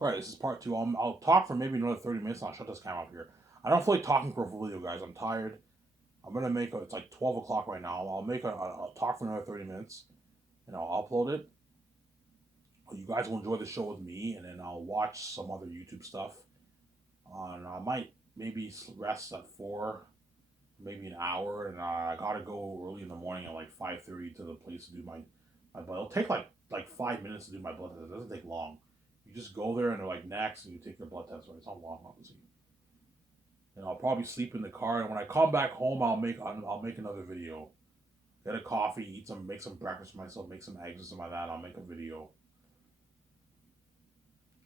Alright, this is part two. I'll talk for maybe another 30 minutes and I'll shut this camera off here. I don't feel like talking for a full video, guys. I'm tired. I'm gonna make it's like 12 o'clock right now. I'll make I'll talk for another 30 minutes and I'll upload it. You guys will enjoy the show with me, and then I'll watch some other YouTube stuff. And I might maybe rest at 4, maybe an hour, and I gotta go early in the morning at like 5:30 to the place to do my blood. It'll take like 5 minutes to do my blood test. It doesn't take long. You just go there and they're like next, and you take your blood test. Right, it's not long, obviously. And I'll probably sleep in the car. And when I come back home, I'll make another video. Get a coffee, make some breakfast for myself, make some eggs or something like that. I'll make a video.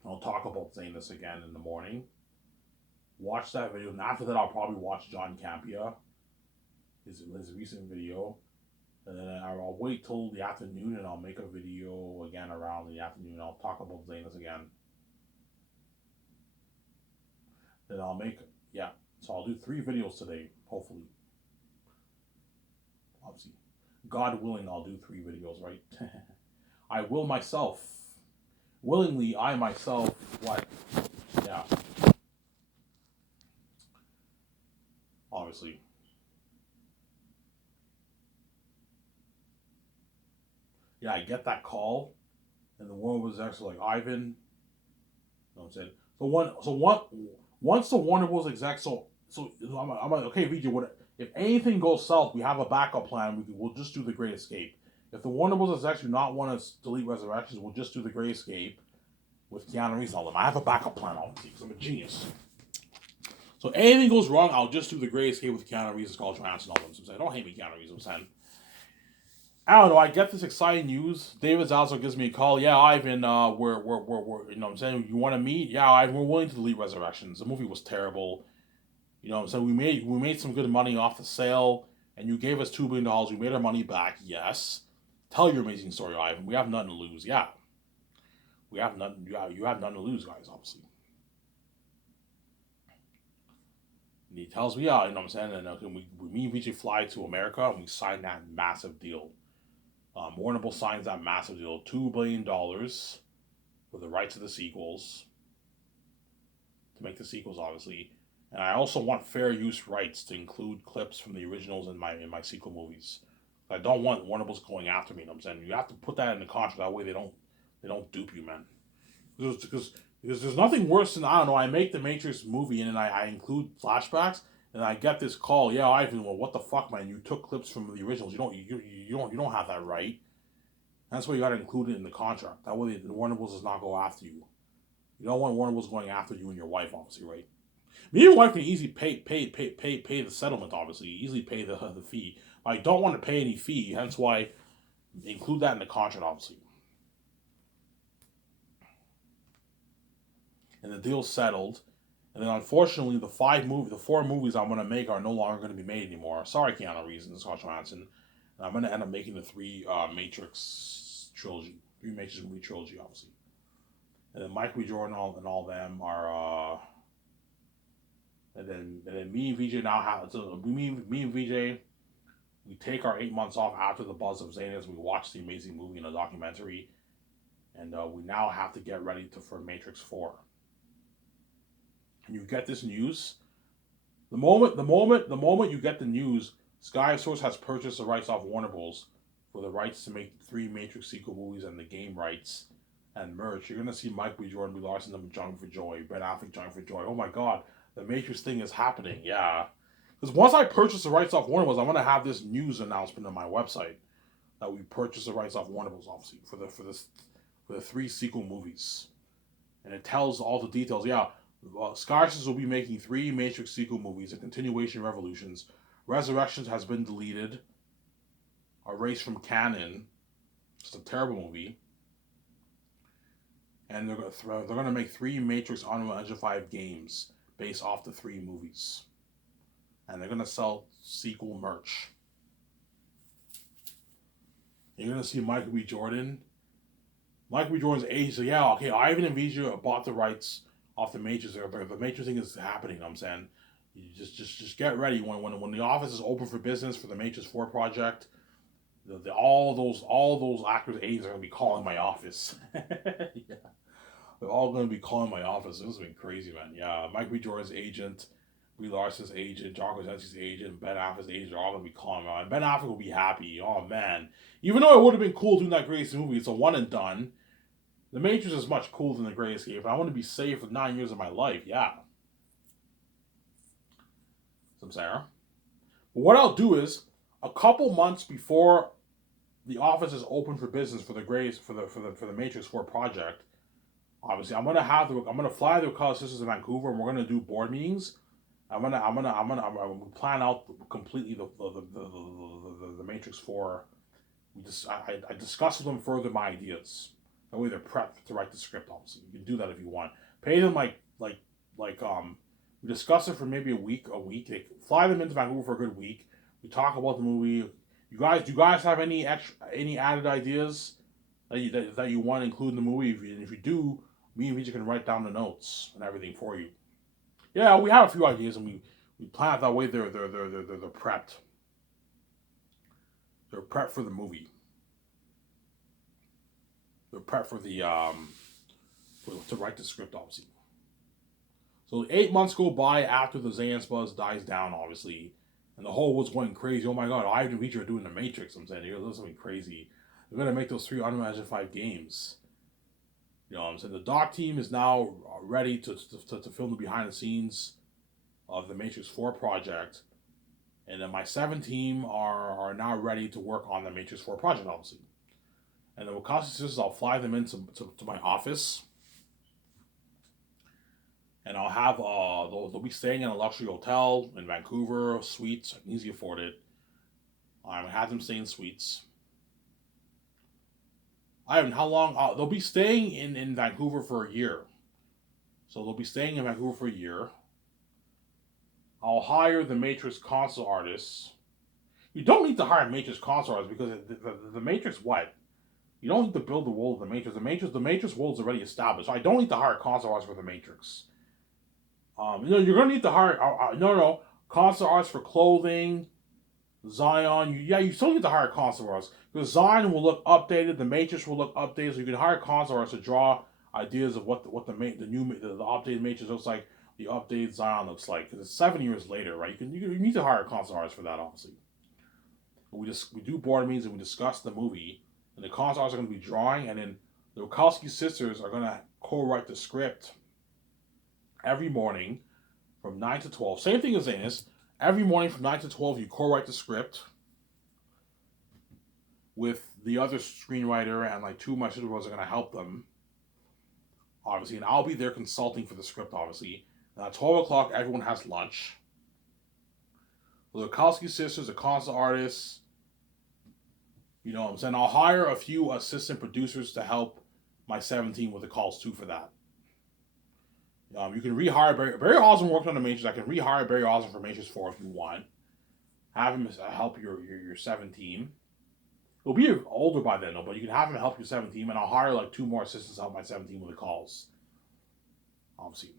I'll talk about saying this again in the morning. Watch that video, and after that, I'll probably watch John Campia, his recent video, and then I'll wait till the afternoon, and I'll make a video again around the afternoon. I'll talk about Zanis again. Then I'll make yeah. So I'll do 3 videos today, hopefully. Obviously, God willing, I'll do 3 videos, right? I will myself, willingly, I myself, what? Yeah, obviously. Yeah, I get that call, and the woman was actually like, Ivan, you know what I'm saying? Once the Warner Bros. Exec, I'm like, okay, VJ, what if anything goes south? We have a backup plan. We'll just do the Great Escape. If the Warner Bros. Execs do not want to delete Resurrections, we'll just do the Great Escape with Keanu Reeves and all them. I have a backup plan, obviously, because I'm a genius. So anything goes wrong, I'll just do the Great Escape with Keanu Reeves, Scarlett Johansson, and all them. So I'm saying, don't hate me, Keanu Reeves. I'm saying. I don't know. I get this exciting news. David Zaslav gives me a call. Yeah, Ivan, we're you know what I'm saying? You want to meet? Yeah, Ivan, we're willing to delete Resurrections. The movie was terrible. You know what I'm saying? We made some good money off the sale, and you gave us $2 billion. We made our money back. Yes. Tell your amazing story, Ivan. We have nothing to lose. Yeah, we have nothing. You have nothing to lose, guys. Obviously. And he tells me, yeah, you know what I'm saying? And me and VJ fly to America, and we sign that massive deal. Warner Bros. Signs that massive deal, $2 billion for the rights to the sequels, to make the sequels, obviously. And I also want fair use rights to include clips from the originals in my sequel movies. I don't want Warner Bros. Going after me. You know what I'm saying? You have to put that in the contract. That way they don't dupe you, man. Because there's nothing worse than, I don't know. I make the Matrix movie and then I include flashbacks, and I get this call. Yeah, Ivan. Well, what the fuck, man? You took clips from the originals. You don't have that right. That's why you got to include it in the contract. That way, the Warner Bros. Does not go after you. You don't want Warner Bros. Going after you and your wife, obviously, right? Me and your wife can easily pay the settlement, obviously, easily pay the fee. I don't want to pay any fee, hence why include that in the contract, obviously. And the deal's settled. And then unfortunately, the 4 movies I'm gonna make are no longer gonna be made anymore. Sorry, Keanu Reeves and Scarlett Johansson. And I'm gonna end up making the 3 Matrix trilogy, 3 Matrix movie trilogy, obviously. And then Michael B. Jordan and all them are. And then me and VJ now have so me and VJ, we take our 8 months off after the buzz of Xanus. We watch the amazing movie and a documentary, and we now have to get ready for Matrix 4. And you get this news. The moment you get the news, Sky Source has purchased the rights off Warner Bros. For the rights to make 3 Matrix sequel movies and the game rights and merch. You're gonna see Mike B. Jordan, Brie Larson, and John for Joy, Ben Affleck, John for Joy. Oh my God, the Matrix thing is happening. Yeah, because once I purchase the rights off Warner Bros., I'm gonna have this news announcement on my website that we purchased the rights off Warner Bros. Obviously for the 3 sequel movies, and it tells all the details. Yeah, Skysis will be making 3 Matrix sequel movies: A Continuation, Revolutions, Resurrections has been deleted, erased from canon. It's a terrible movie. And they're gonna make 3 Matrix Unreal Engine 5 games based off the 3 movies, and they're gonna sell sequel merch. You're gonna see Michael B. Jordan. Michael B. Jordan's age. So yeah, okay. Ivan and Vijay bought the rights off the Matrix. The Matrix thing is happening. I'm saying, you just get ready when the office is open for business for the Matrix 4 project. All those actors' agents are gonna be calling my office. Yeah. all going to be calling my office. This has been crazy, man. Yeah, Mike B. Jordan's agent, Brie Larson's agent, John Krasinski's agent, Ben Affleck's agent are all going to be calling me. And Ben Affleck will be happy. Oh, man. Even though it would have been cool doing that Greatest movie, it's a one and done. The Matrix is much cooler than The Great Escape. I want to be safe for 9 years of my life. Yeah. Some Sarah. But what I'll do is, a couple months before the office is open for business for the Matrix 4 project, obviously I'm gonna fly the Wachowski sisters to Vancouver, and we're gonna do board meetings. I'm gonna plan out completely the Matrix 4. I discuss with them further my ideas. That way they're prepped to write the script. Obviously, you can do that if you want. Pay them like we discuss it for maybe a week. They fly them into Vancouver for a good week. We talk about the movie. Do you guys have any added ideas that you want to include in the movie? If you do, me and Vijay can write down the notes and everything for you. Yeah, we have a few ideas, and we plan it that way. They're prepped. They're prepped for the movie. They're prepped for to write the script, obviously. So 8 months go by after the Xan's buzz dies down, obviously, and the whole world's going crazy. Oh my God, Ivan and Vijay are doing the Matrix. I'm saying, there's something crazy. They're gonna make those 3 Unreal Engine 5 games. You know what I'm saying? The doc team is now ready to film the behind the scenes of the Matrix 4 project. And then my 7 team are now ready to work on the Matrix 4 project, obviously. And the Wachowski sisters, I'll fly them into to my office. And I'll have, they'll be staying in a luxury hotel in Vancouver, suites, I can easily afford it. I have them stay in suites. How long? They'll be staying in Vancouver for a year. So they'll be staying in Vancouver for a year. I'll hire the Matrix console artists. You don't need to hire Matrix console artists because the Matrix what? You don't need to build the world of the Matrix. The Matrix world is already established. So I don't need to hire console artists for the Matrix. You're gonna need to hire console artists for clothing, Zion. You still need to hire console artists because Zion will look updated. The Matrix will look updated. So you can hire console artists to draw ideas of what the updated Matrix looks like. The updated Zion looks like because it's 7 years later, right? You need to hire console artists for that, obviously. We do board meetings and we discuss the movie, and the console artists are going to be drawing, and then the Wachowski sisters are going to co-write the script every morning from 9 to 12. Same thing as Zanus. Every morning from 9 to 12, you co-write the script with the other screenwriter, and like 2 of my supervisors are going to help them, obviously, and I'll be there consulting for the script, obviously. And at 12 o'clock, everyone has lunch. The Wachowski sisters, the console artists, you know what I'm saying? I'll hire a few assistant producers to help my 17 with the calls too for that. You can rehire Barry Osborne worked on the Matrix. I can rehire Barry Osborne for Matrix 4 if you want. Have him help your 17. He'll be older by then, though, but you can have him help your 17, and I'll hire like 2 more assistants to help my 17 with the calls. Obviously.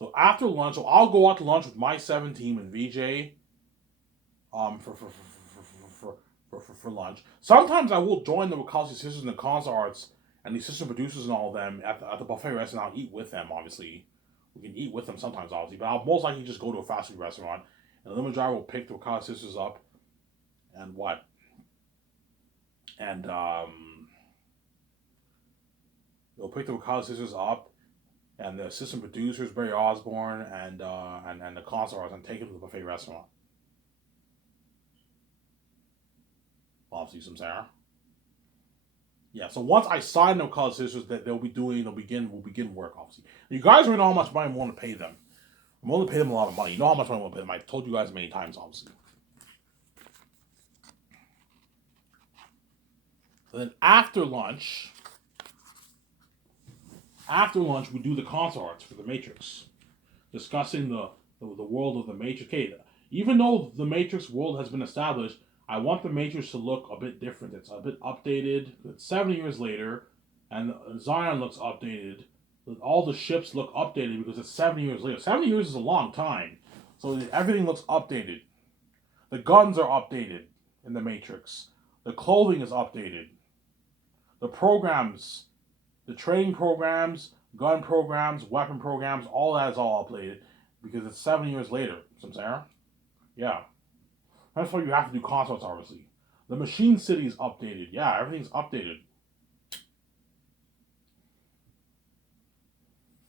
So after lunch, so I'll go out to lunch with my 17 and VJ for lunch. Sometimes I will join the Wachowski sisters and the console arts and the assistant producers and all of them at the buffet restaurant. I'll eat with them, obviously. We can eat with them sometimes, obviously, but I'll most likely just go to a fast food restaurant, and the limo driver will pick the Wachowski sisters up and what? And they'll pick the Wachowski sisters up, and the assistant producers, Barry Osborne, and the console artists, and take them to the buffet restaurant. Obviously, some Sarah. Yeah, so once I sign the Wachowski sisters, that we'll begin work, obviously. You guys already know how much money I'm willing to pay them. I'm willing to pay them a lot of money. You know how much money I'm willing to pay them. I've told you guys many times, obviously. And then after lunch, we do the console arts for the Matrix, discussing the world of the Matrix. Okay, even though the Matrix world has been established, I want the Matrix to look a bit different. It's a bit updated. It's 7 years later, and Zion looks updated. All the ships look updated because it's 7 years later. 7 years is a long time, so everything looks updated. The guns are updated in the Matrix. The clothing is updated. The programs The training programs, gun programs, weapon programs, all that is all updated because it's 7 years later. So I'm saying, yeah, that's why you have to do concepts. Obviously, the Machine City is updated. Yeah, everything's updated.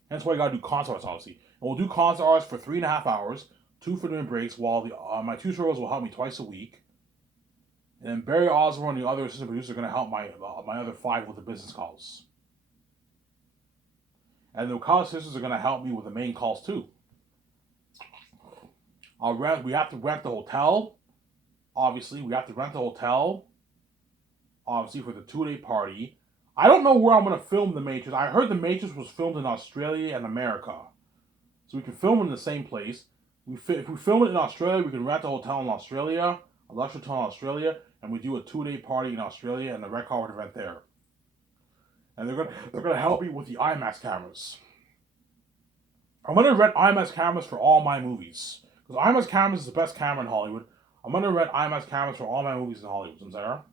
That's why you gotta do concepts. Obviously, and we'll do concepts for 3.5 hours, 2 for-minute breaks. While the my two tutorials will help me twice a week. And then Barry Osborne, the other assistant producer, are going to help my other 5 with the business calls. And the college sisters are going to help me with the main calls too. We have to rent the hotel. Obviously, we have to rent the hotel. Obviously, for the 2-day party. I don't know where I'm going to film The Matrix. I heard The Matrix was filmed in Australia and America. So we can film it in the same place. If we film it in Australia, we can rent a hotel in Australia, a luxury hotel in Australia, and we do a 2-day party in Australia and the Red Carpet event there. And they're gonna help me with the IMAX cameras. I'm gonna rent IMAX cameras for all my movies because IMAX cameras is the best camera in Hollywood. I'm gonna rent IMAX cameras for all my movies in Hollywood. Sarah.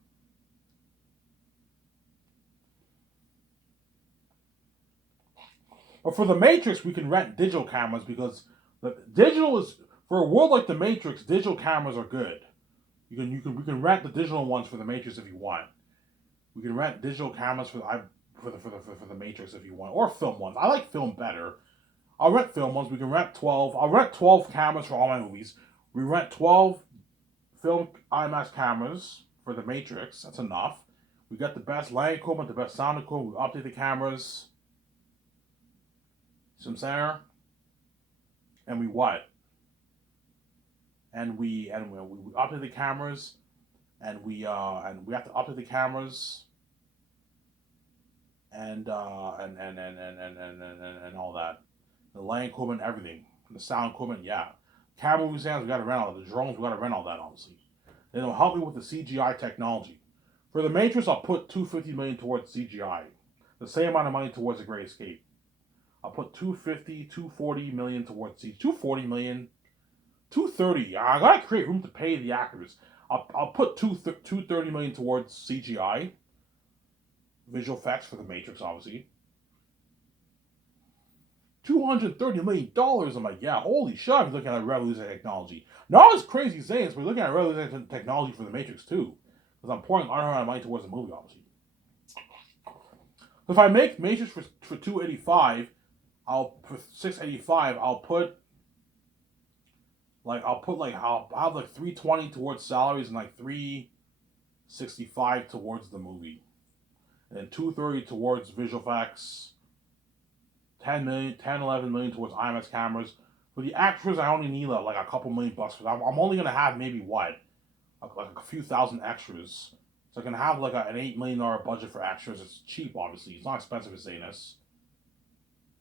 But for The Matrix, we can rent digital cameras because the digital is for a world like The Matrix. Digital cameras are good. We can rent the digital ones for The Matrix if you want. We can rent digital cameras for the Matrix if you want, or film ones. I like film better. I'll rent film ones. We can rent 12. I'll rent 12 cameras for all my movies. We rent 12 film IMAX cameras for The Matrix. That's enough. We got the best lighting equipment, the best sound equipment. We update the cameras. Some center. And we what? And we update the cameras, and we have to update the cameras, and all that, the lighting equipment, everything, the sound equipment, yeah. Camera movie stands, we got to rent all that. The drones, we got to rent all that, obviously. Then it'll help me with the CGI technology. For The Matrix, I'll put $250 million towards CGI, the same amount of money towards The Great Escape. I'll put $240 million towards CGI. $240 million. $230. I gotta create room to pay the actors. I'll put $230 million towards CGI, visual effects for The Matrix, obviously. $230 million. I'm like, yeah, holy shit! I'm looking at revolutionary technology. Not as crazy as saying, but we're looking at revolutionary technology for The Matrix too, because I'm pouring our amount of money towards the movie, obviously. If I make Matrix for $285, for $685, I'll have like $320 towards salaries and like $365 towards the movie, and then $230 towards visual effects, 11 million towards IMAX cameras. For the actors, I only need like a couple $1 million for that. I'm only gonna have maybe like a few thousand extras, so I can have like an $8 million budget for extras. It's cheap, obviously. It's not expensive as Zanus.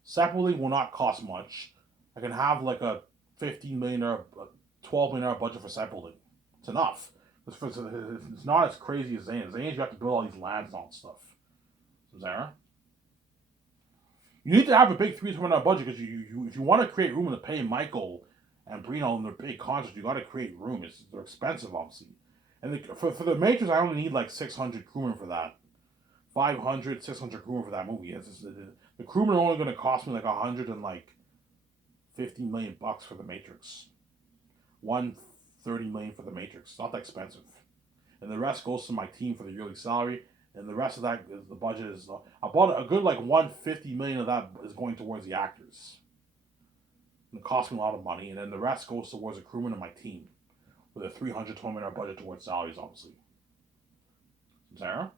Separately will not cost much. I can have like a $15 million, $12 million budget for separately. It's enough. It's not as crazy as Zanus. Zanus, you have to build all these lands and all that stuff. Zara? You need to have a big $300 million budget because if you want to create room to pay Michael and Brino in their big concerts, you got to create room. They're expensive, obviously. And for the Matrix, I only need like 600 crewmen for that. 500, 600 crewmen for that movie. The crewmen are only going to cost me like $150 million for the Matrix. $130 million for the Matrix. It's not that expensive. And the rest goes to my team for the yearly salary. And the rest of that, the budget is about a good like $150 million of that is going towards the actors. And it costs me a lot of money, and then the rest goes towards the crewmen and my team, with a $320 million budget towards salaries, obviously. Sarah?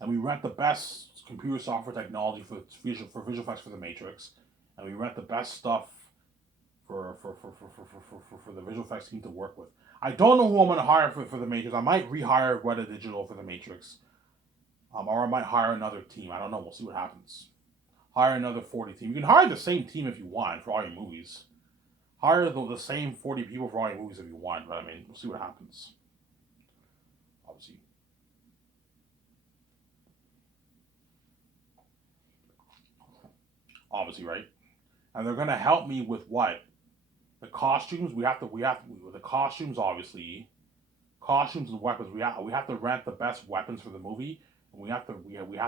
And we rent the best computer software technology for visual effects for the Matrix, and we rent the best stuff for the visual effects team to work with. I don't know who I'm going to hire for the Matrix. I might rehire Weta Digital for the Matrix. Or I might hire another team. I don't know. We'll see what happens. Hire another 40 team. You can hire the same team if you want for all your movies. Hire the same 40 people for all your movies if you want. But I mean, we'll see what happens. Obviously. Obviously, right? And they're going to help me with what? The costumes. The costumes, obviously. costumes and weapons. We have to rent the best weapons for the movie, and we have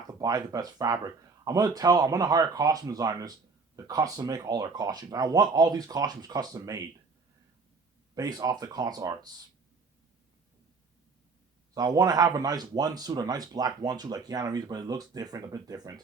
to buy the best fabric. I'm gonna hire costume designers to custom make all our costumes. I want all these costumes custom made based off the concept arts. So I want to have a nice one suit, a nice black one suit like Keanu Reeves, but it looks different, a bit different.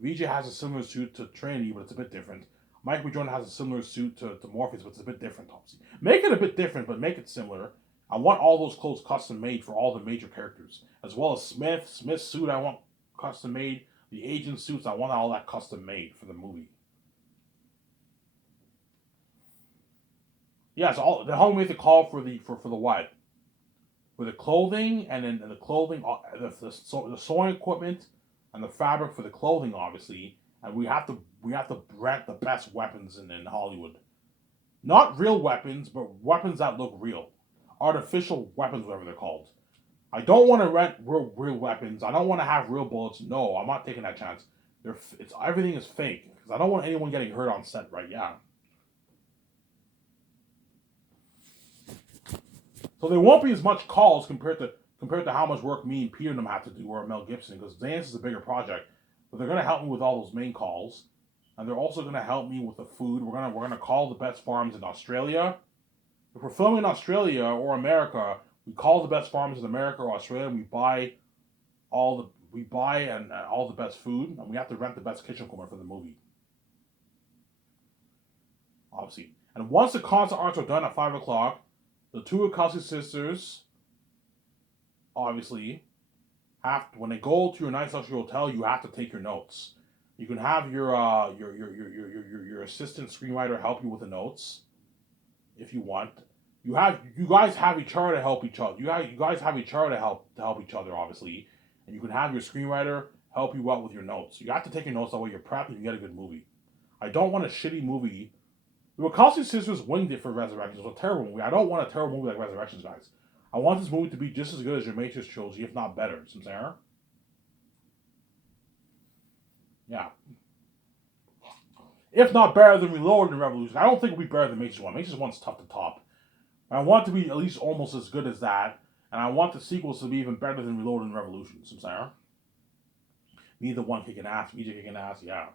VJ has a similar suit to Trinity, but it's a bit different. Michael B. Jordan has a similar suit to Morpheus, but it's a bit different, obviously. Make it a bit different, but make it similar. I want all those clothes custom made for all the major characters, as well as Smith's suit. I want custom made. The agent suits, I want all that custom made for the movie. Yeah, so the home made the call for the what? For the clothing, and then the clothing, the sewing equipment, and the fabric for the clothing, obviously. And we have to rent the best weapons in Hollywood. Not real weapons, but weapons that look real, artificial weapons, whatever they're called. I don't want to rent real weapons. I don't want to have real bullets. No, I'm not taking that chance. Everything is fake because I don't want anyone getting hurt on set. Right? Yeah. So there won't be as much calls compared to how much work me and Peter and them have to do, or Mel Gibson, because Dance is a bigger project. But they're gonna help me with all those main calls, and they're also gonna help me with the food. We're gonna call the best farms in Australia. If we're filming in Australia or America, we call the best farms in America or Australia, and all the best food, and we have to rent the best kitchen equipment for the movie, obviously. And once the concert arts are done at 5 o'clock, the two Wachowski sisters, obviously, when they go to your nice luxury hotel, you have to take your notes. You can have your assistant screenwriter help you with the notes, if you want. You guys have each other to help each other. You guys have each other to help each other, obviously, and you can have your screenwriter help you out with your notes. You have to take your notes that way you're prepped and you get a good movie. I don't want a shitty movie. The Wachowski sisters winged it for Resurrections. It was a terrible movie. I don't want a terrible movie like Resurrections, guys. I want this movie to be just as good as your Matrix trilogy, if not better. See what I'm saying? Yeah. If not better than Reloaded and Revolution. I don't think it'll be better than Matrix 1. Matrix 1's tough to top. I want it to be at least almost as good as that, and I want the sequels to be even better than Reloaded and Revolution. See what I'm saying? Neither one kicking ass, VJ kicking ass, yeah.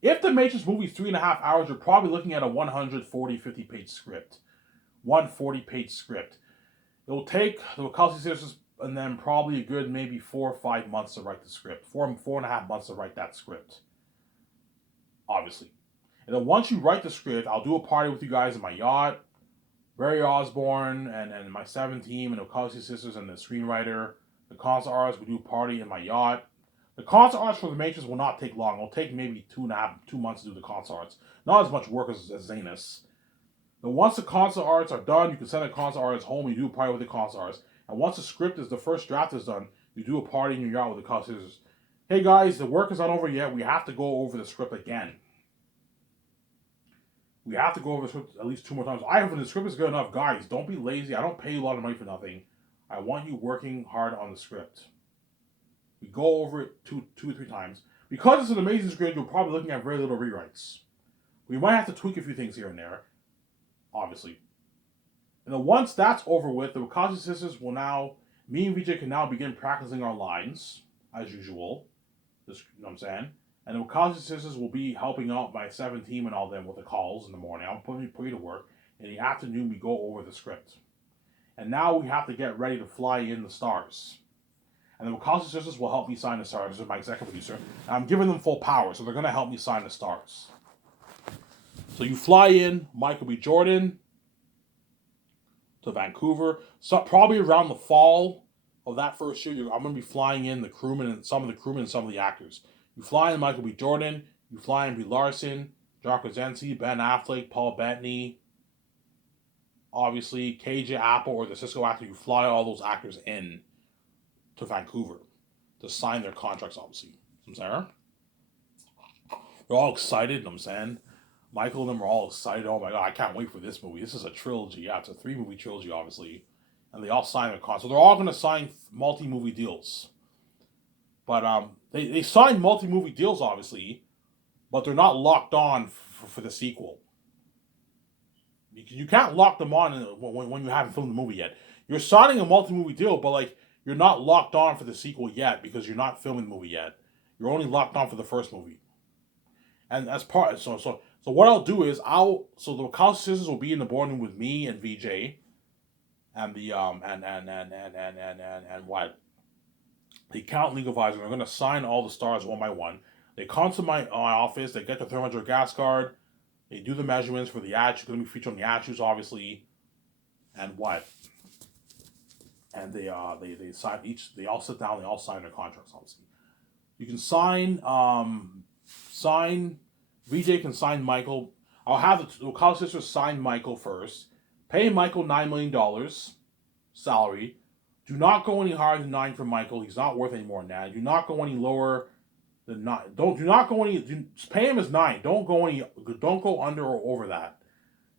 If the Matrix movie's 3.5 hours, you're probably looking at a 140, 50-page script. 140-page script. It will take the Wachowski sisters and then probably a good maybe 4 or 5 months to write the script. 4.5 months to write that script. Obviously. And then once you write the script, I'll do a party with you guys in my yacht. Barry Osborne and my 7 team and the Wachowski sisters and the screenwriter. The concert artists, we do a party in my yacht. The concert arts for the Matrix will not take long. It'll take maybe 2 months to do the concert arts. Not as much work as Zanus. But once the concert arts are done, you can send the concert artists home and you do a party with the concert artists. And once the first draft is done, you do a party in your yacht with the concert artists. Hey guys, the work is not over yet. We have to go over the script again. We have to go over the script at least 2 more times. The script is good enough. Guys, don't be lazy. I don't pay you a lot of money for nothing. I want you working hard on the script. We go over it two or three times. Because it's an amazing script, you're probably looking at very little rewrites. We might have to tweak a few things here and there, obviously. And then once that's over with, the Wachowski sisters me and VJ can now begin practicing our lines, as usual. You know what I'm saying? And the Wachowski sisters will be helping out my 7 team and all them with the calls in the morning. I'm putting you to work. In the afternoon, we go over the script. And now we have to get ready to fly in the stars. And the Wachowski sisters will help me sign the stars. They're my executive producer. And I'm giving them full power, so they're going to help me sign the stars. So you fly in Michael B. Jordan to Vancouver. So probably around the fall of that first year, I'm going to be flying in the crewmen and some of the actors. You fly in Michael B. Jordan. You fly in Brie Larson, John Krasinski, Ben Affleck, Paul Bettany. Obviously, KJ Apple or the Cisco actor. You fly all those actors in to Vancouver to sign their contracts, obviously. You know what I'm saying? They're all excited, you know what I'm saying? Michael and them are all excited. Oh my god, I can't wait for this movie. This is a trilogy. Yeah, it's a 3-movie trilogy, obviously. And they all sign their contracts. So they're all going to sign multi-movie deals. But they sign multi-movie deals, obviously, but they're not locked on for the sequel. You can't lock them on when you haven't filmed the movie yet. You're signing a multi-movie deal, but like you're not locked on for the sequel yet because you're not filming the movie yet. You're only locked on for the first movie. And as part so what I'll do is the Wachowski sisters will be in the boardroom with me and VJ and the and what the account legal advisor. They're gonna sign all the stars one by one. They come to my office. They get the thermometer gas card. They do the measurements for the ad. She's gonna be featured on the ad shoots, obviously, and what? And they sign each. They all sit down. They all sign their contracts, obviously. You can sign. VJ can sign Michael. I'll have the college sisters sign Michael first. Pay Michael $9 million salary. Do not go any higher than 9 for Michael. He's not worth any more than that. Do not go any lower than 9. Do not go any. Just pay him as 9. Don't go under or over that.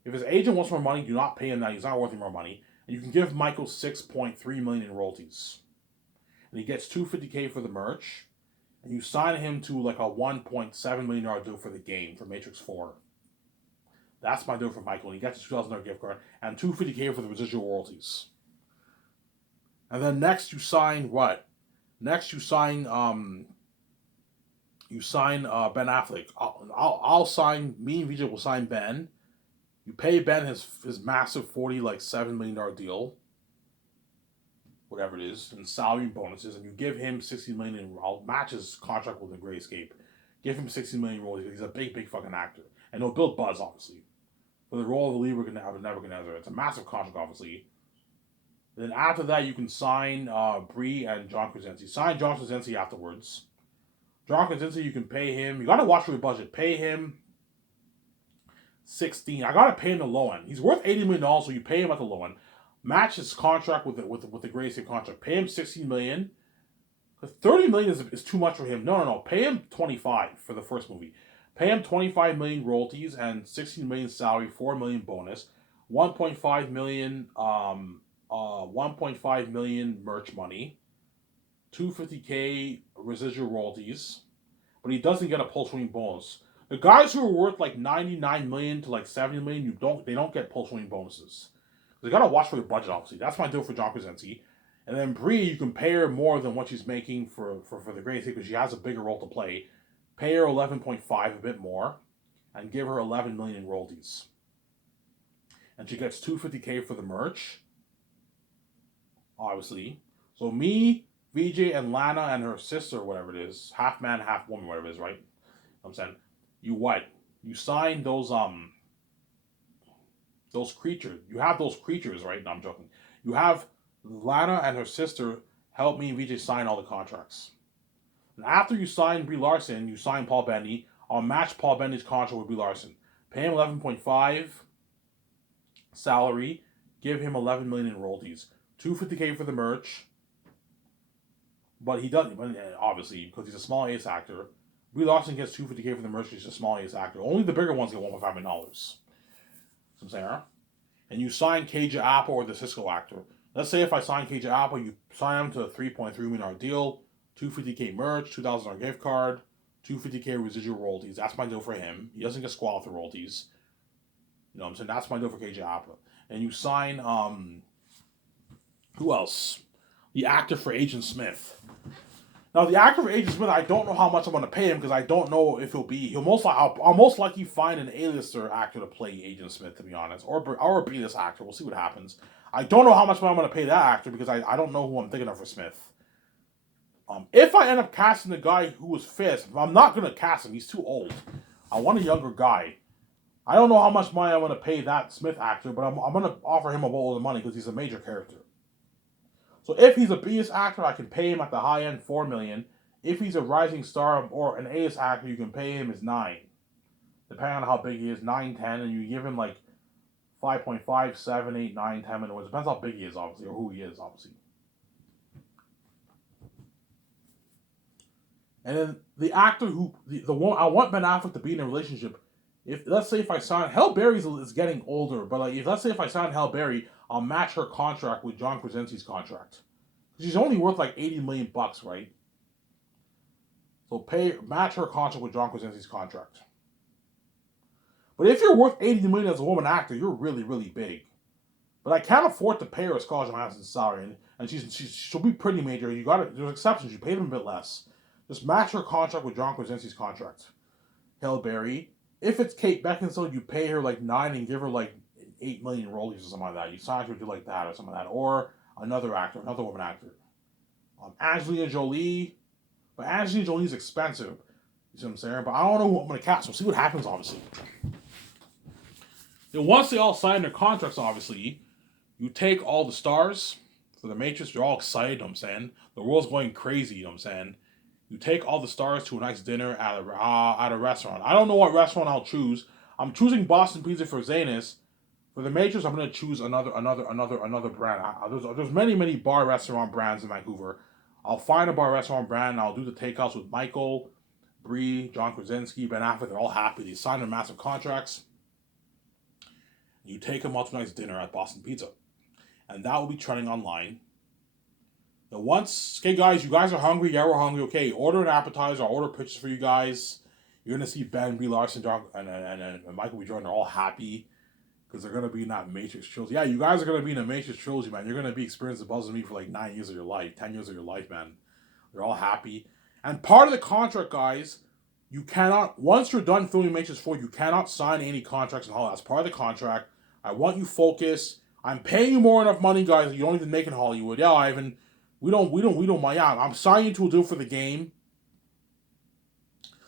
If his agent wants more money, do not pay him that. He's not worth any more money. And you can give Michael $6.3 million in royalties. And he gets $250K for the merch. And you sign him to like a $1.7 million deal for the game for Matrix 4. That's my deal for Michael. And he gets a $2,000 gift card and $250K for the residual royalties. And then next you sign what? Next you sign Ben Affleck. I'll sign. Me and VJ will sign Ben. You pay Ben his massive $7 million deal, whatever it is, and salary and bonuses, and you give him $60 million. I'll match his contract with the Great Escape. Give him $60 million roles. He's a big fucking actor, and they'll build buzz obviously for the role of the lead. We're gonna have Nebuchadnezzar. It's a massive contract, obviously. Then after that, you can sign Brie and John Krasinski. Sign John Krasinski afterwards. John Krasinski, you can pay him. You gotta watch for your budget. Pay him 16. I gotta pay him the low end. He's worth $80 million, so you pay him at the low end. Match his contract with the Great Escape contract. Pay him $16 million. $30 million is too much for him. No. Pay him 25 for the first movie. Pay him 25 million royalties and 16 million salary, 4 million bonus, 1.5 million 1.5 million merch money, 250K residual royalties, but he doesn't get a pulse winning bonus. The guys who are worth like 99 million to like 70 million, they don't get pulse winning bonuses. They gotta watch for the budget, obviously. That's my deal for John Krasinski. And then Brie, you can pay her more than what she's making for the Great Escape because she has a bigger role to play. Pay her 11.5, a bit more, and give her 11 million in royalties. And she gets 250K for the merch, obviously. So me, VJ, and Lana and her sister, whatever it is, half man, half woman, whatever it is, right? I'm saying, you sign those creatures. You have those creatures, right? No, I'm joking. You have Lana and her sister help me and VJ sign all the contracts. And after you sign Brie Larson, you sign Paul Bettany. I'll match Paul Bettany's contract with Brie Larson. Pay him 11.5 salary. Give him 11 million in royalties. 250K for the merch. But he doesn't, obviously, because he's a small ace actor. Brie Larson gets 250K for the merch. He's a small ace actor. Only the bigger ones get $1.5 million. I'm saying, huh? And you sign KJ Apple or the Cisco actor. Let's say if I sign KJ Apple, you sign him to a $3.3 million deal, 250K merch, $2,000 gift card, 250K residual royalties. That's my deal for him. He doesn't get squalled for royalties. You know what I'm saying? That's my deal for KJ Apple. And you sign, who else? The actor for Agent Smith. Now, the actor for Agent Smith, I don't know how much I'm going to pay him because I don't know if I'll most likely find an A-lister actor to play Agent Smith, to be honest, or a B-list actor. We'll see what happens. I don't know how much money I'm going to pay that actor because I don't know who I'm thinking of for Smith. If I end up casting the guy who was Fisk, I'm not going to cast him. He's too old. I want a younger guy. I don't know how much money I'm going to pay that Smith actor, but I'm going to offer him a boatload of money because he's a major character. So if he's a B-list actor, I can pay him at the high end $4 million. If he's a rising star or an A-list actor, you can pay him as $9 million. Depending on how big he is, 9, 10, and you give him like 5.5, 7, 8, 9, 10 million. It depends how big he is, obviously, or who he is, obviously. And then the actor the one I want Ben Affleck to be in a relationship. Let's say if I sign Halle Berry is getting older, but like let's say if I sign Halle Berry, I'll match her contract with John Krasinski's contract. She's only worth like $80 million, right? So match her contract with John Krasinski's contract. But if you're worth 80 million as a woman actor, you're really, really big. But I can't afford to pay her Scarlett Johansson's salary, and she'll be pretty major. You got it. There's exceptions. You pay them a bit less. Just match her contract with John Krasinski's contract. Halle Berry. If it's Kate Beckinsale, you pay her like 9 and give her like 8 million rollies or something like that. You sign her to do like that or something like that, or another actor, another woman actor. Angelina Jolie, but Angelina Jolie's expensive. You see what I'm saying? But I don't know who I'm gonna cast. We'll see what happens. Obviously, and once they all sign their contracts, obviously, you take all the stars for the Matrix. You're all excited. You know what I'm saying, the world's going crazy. You know what I'm saying. You take all the stars to a nice dinner at a restaurant. I don't know what restaurant I'll choose. I'm choosing Boston Pizza for Zanus. For the Matrix, I'm gonna choose another brand. There's many bar restaurant brands in Vancouver. I'll find a bar restaurant brand. And I'll do the takeouts with Michael, Brie, John Krasinski, Ben Affleck. They're all happy. They signed their massive contracts. You take them out to a nice dinner at Boston Pizza, and that will be trending online. Now, once, okay, guys, you guys are hungry. Yeah, we're hungry. Okay, order an appetizer. I'll order pictures for you guys. You're gonna see Ben, Brie Larson, John, and Michael B. Jordan are all happy because they're gonna be in that Matrix trilogy. Yeah, you guys are gonna be in a Matrix trilogy, man. You're gonna be experiencing the Buzz and Me for like 9 years of your life, 10 years of your life, man. They're all happy. And part of the contract, guys, you cannot, once you're done filming Matrix 4, you cannot sign any contracts and all. That's part of the contract. I want you focused. I'm paying you more enough money, guys. That you don't even make in Hollywood. Yeah, Ivan. We don't mind. Yeah, I'm signing you to a deal for the game.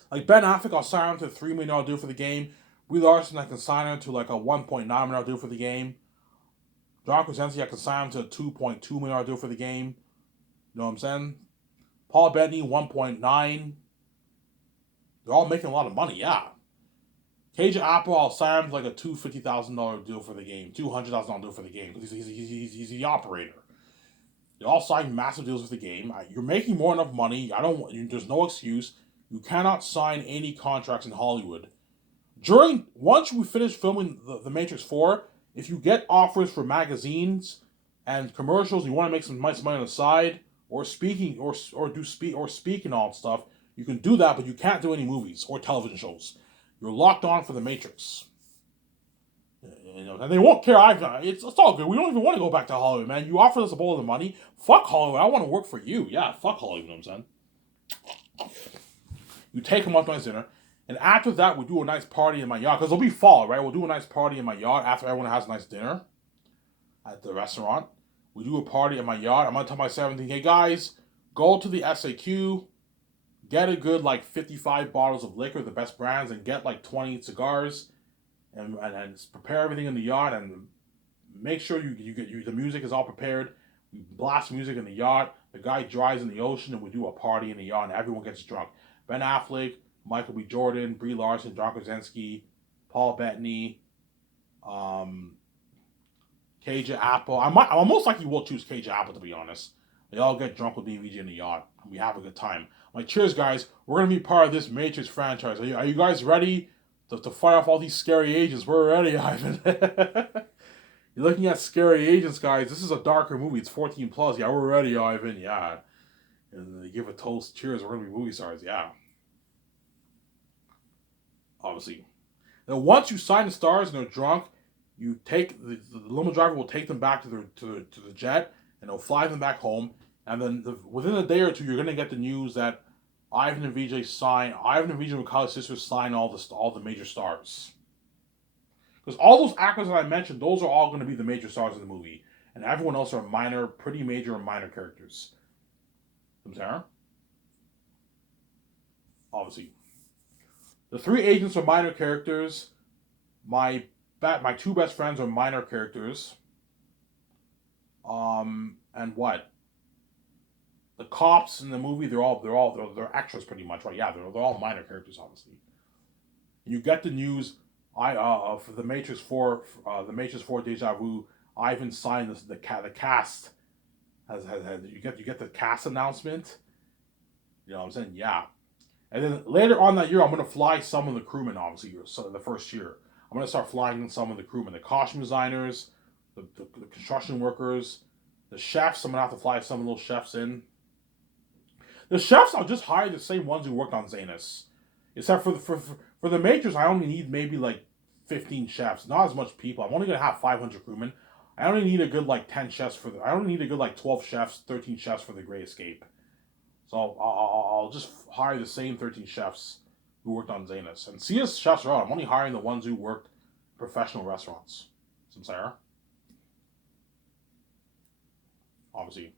Like Ben Affleck, I'll sign him to a $3 million deal for the game. Brie Larson, I can sign him to like a $1.9 million deal for the game. John Krasinski, I can sign him to a $2.2 million deal for the game. You know what I'm saying? Paul Bettany, 1.9. They're all making a lot of money, yeah. KJ Apple, I'll sign him to like a $250,000 deal for the game, $200,000 deal for the game because he's the operator. They all sign massive deals with the game. You're making more enough money. There's no excuse. You cannot sign any contracts in Hollywood. Once we finish filming the Matrix 4, if you get offers for magazines and commercials, you want to make some nice money on the side, or speaking, or speak and all that stuff, you can do that, but you can't do any movies or television shows. You're locked on for the Matrix. And they won't care. It's all good. We don't even want to go back to Hollywood, man. You offer us a bowl of money. Fuck Hollywood. I want to work for you. Yeah, fuck Hollywood, you know what I'm saying? You take them out to nice dinner. And after that, we do a nice party in my yacht. Because it'll be fall, right? We'll do a nice party in my yacht after everyone has a nice dinner at the restaurant. We do a party in my yacht. I'm going to tell my 17, hey guys, go to the SAQ, get a good like 55 bottles of liquor, the best brands, and get like 20 cigars. And prepare everything in the yacht and make sure the music is all prepared. We blast music in the yacht. The guy drives in the ocean and we do a party in the yacht and everyone gets drunk. Ben Affleck, Michael B. Jordan, Brie Larson, John Krasinski, Paul Bettany, KJ Apple. I'm most likely will choose KJ Apple, to be honest. They all get drunk with me and VJ in the yacht. We have a good time. Like, cheers, guys. We're going to be part of this Matrix franchise. Are you guys ready to fight off all these scary agents? We're ready, Ivan. You're looking at scary agents, guys. This is a darker movie. It's 14 plus. Yeah, we're ready, Ivan. Yeah. And they give a toast. Cheers. We're going to be movie stars. Yeah. Obviously. Now, once you sign the stars and they're drunk, you take the limo driver will take them back to the jet and they'll fly them back home. And then within a day or two, you're going to get the news that Ivan and VJ and Kylie's sisters sign all the major stars. Because all those actors that I mentioned, those are all going to be the major stars in the movie. And everyone else are pretty major and minor characters. Sarah? Obviously. The three agents are minor characters. My two best friends are minor characters. And what? The cops in the movie, they're extras pretty much, right? Yeah, they're all minor characters, obviously. You get the news. For the Matrix 4, Deja Vu, Ivan signed the cast. You get the cast announcement. You know what I'm saying? Yeah. And then later on that year, I'm gonna fly some of the crewmen. Obviously, so the first year, I'm gonna start flying some of the crewmen, the costume designers, the construction workers, the chefs. I'm gonna have to fly some of those chefs in. The chefs, I'll just hire the same ones who worked on Zanus. Except for the Matrix, I only need maybe like 15 chefs, not as much people. I'm only gonna have 500 crewmen. I only need a good like 10 chefs for the. I only need a good like 12 chefs, 13 chefs for the Great Escape. So I'll just hire the same 13 chefs who worked on Zanus. And see as chefs are out. I'm only hiring the ones who worked professional restaurants. Some Sarah. Obviously.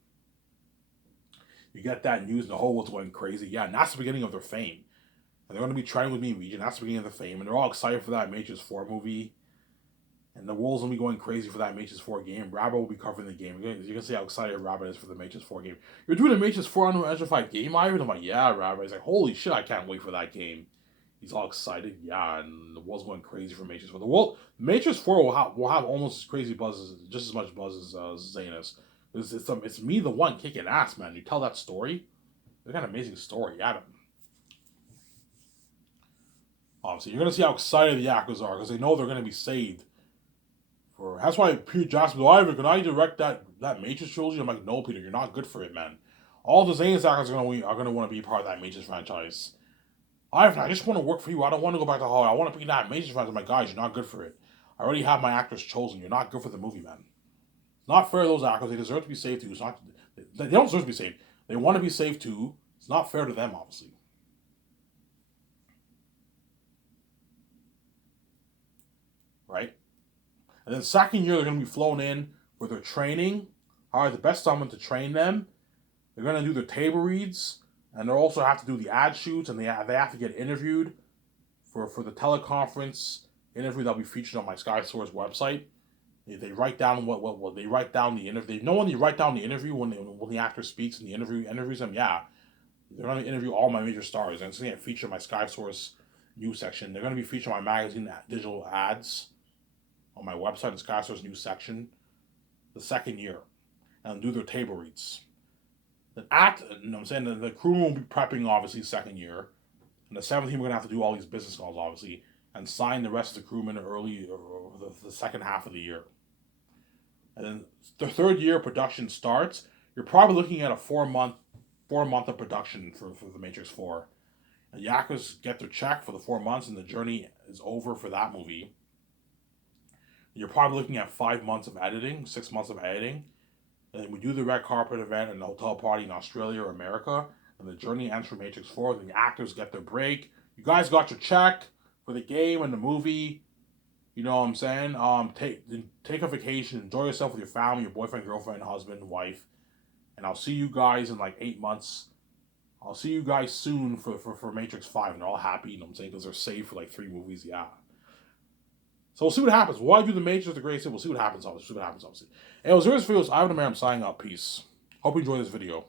You get that news and the whole world's going crazy. Yeah, and that's the beginning of their fame. And they're going to be training with me in region. That's the beginning of their fame. And they're all excited for that Matrix 4 movie. And the world's going to be going crazy for that Matrix 4 game. Rabbit will be covering the game. You can see how excited Rabbit is for the Matrix 4 game. You're doing a Matrix 4 Unreal Engine 5 game, Ivan? I'm like, yeah, Rabbit. He's like, holy shit, I can't wait for that game. He's all excited. Yeah, and the world's going crazy for Matrix 4. Matrix 4 will have almost as crazy buzz, just as much buzz as Zanus. It's me, the one, kicking ass, man. You tell that story. They got an amazing story, Adam. Obviously, you're going to see how excited the Yakuza are because they know they're going to be saved. That's why Peter Jackson goes, Ivan, can I direct that Matrix trilogy? I'm like, no, Peter, you're not good for it, man. All the Zanus actors are going to want to be part of that Matrix franchise. Ivan, I just want to work for you. I don't want to go back to Hollywood. I want to be in that Matrix franchise. I'm like, guys, you're not good for it. I already have my actors chosen. You're not good for the movie, man. It's not fair to those actors. They deserve to be saved too. They don't deserve to be saved. They want to be saved too. It's not fair to them, obviously. Right? And then the second year, they're going to be flown in with their training. Hire the best someone to train them. They're going to do their table reads. And they also have to do the ad shoots. And they have to get interviewed for the teleconference interview that'll be featured on my SkySource website. They write down what they write down the interview. They know when they write down the interview when the actor speaks and the interviews them. Yeah, they're going to interview all my major stars, and it's going to feature my SkySource news section. They're going to be featured on my magazine digital ads on my website and SkySource news section the second year, and do their table reads. Then the crew will be prepping obviously second year, and the 7th team we're going to have to do all these business calls obviously and sign the rest of the crewmen early or the second half of the year. And then the third year production starts. You're probably looking at a 4 month of production for the Matrix 4. And Yakuza get their check for the 4 months, and the journey is over for that movie. You're probably looking at 5 months of editing, 6 months of editing. And then we do the red carpet event and the hotel party in Australia or America, and the journey ends for Matrix 4. Then the actors get their break. You guys got your check for the game and the movie. You know what I'm saying? Take a vacation, enjoy yourself with your family, your boyfriend, girlfriend, husband, wife. And I'll see you guys in like 8 months. I'll see you guys soon for Matrix 5. And they're all happy, you know what I'm saying? Because they're saved for like 3 movies, yeah. So we'll see what happens. Why do the Matrix the greatest? We'll see what happens, obviously. Anyways, here's videos. Ivan the Mayor, I'm signing out. Peace. Hope you enjoyed this video.